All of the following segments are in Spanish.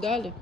Dale.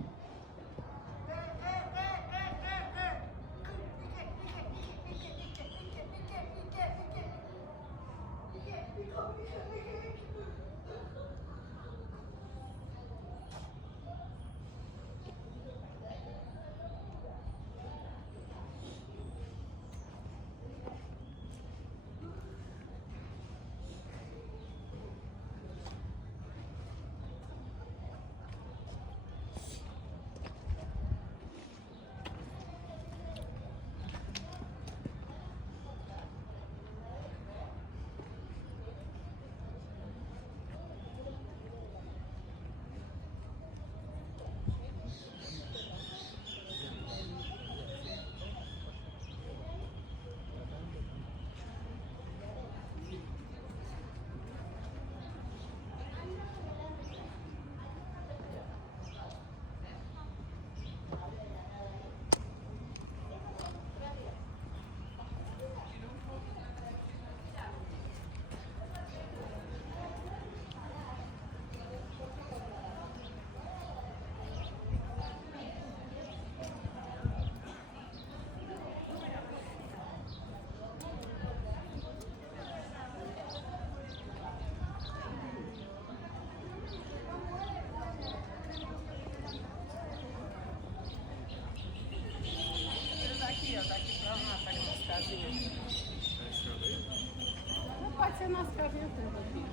No pode ser nosso cabelo também.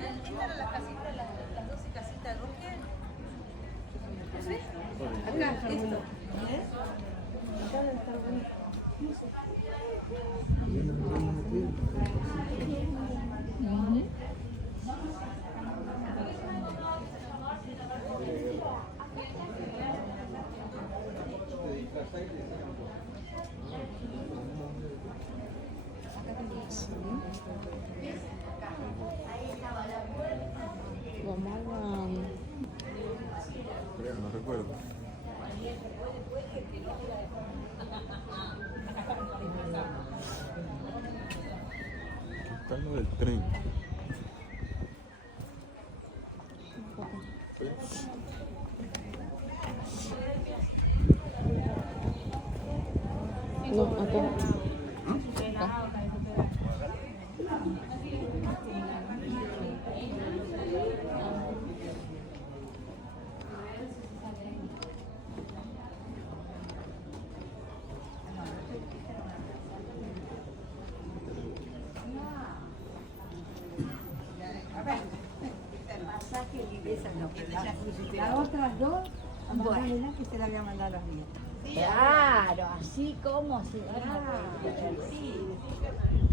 Estas eran las casitas, las 12 casitas rojas. ¿Sí? Acá, esto. Vamos Creo, no recuerdo. Aquí está lo del tren. No, acá. Las otras dos, bueno, que se la voy a mandar a los nietos. Claro, así como se Claro, sí.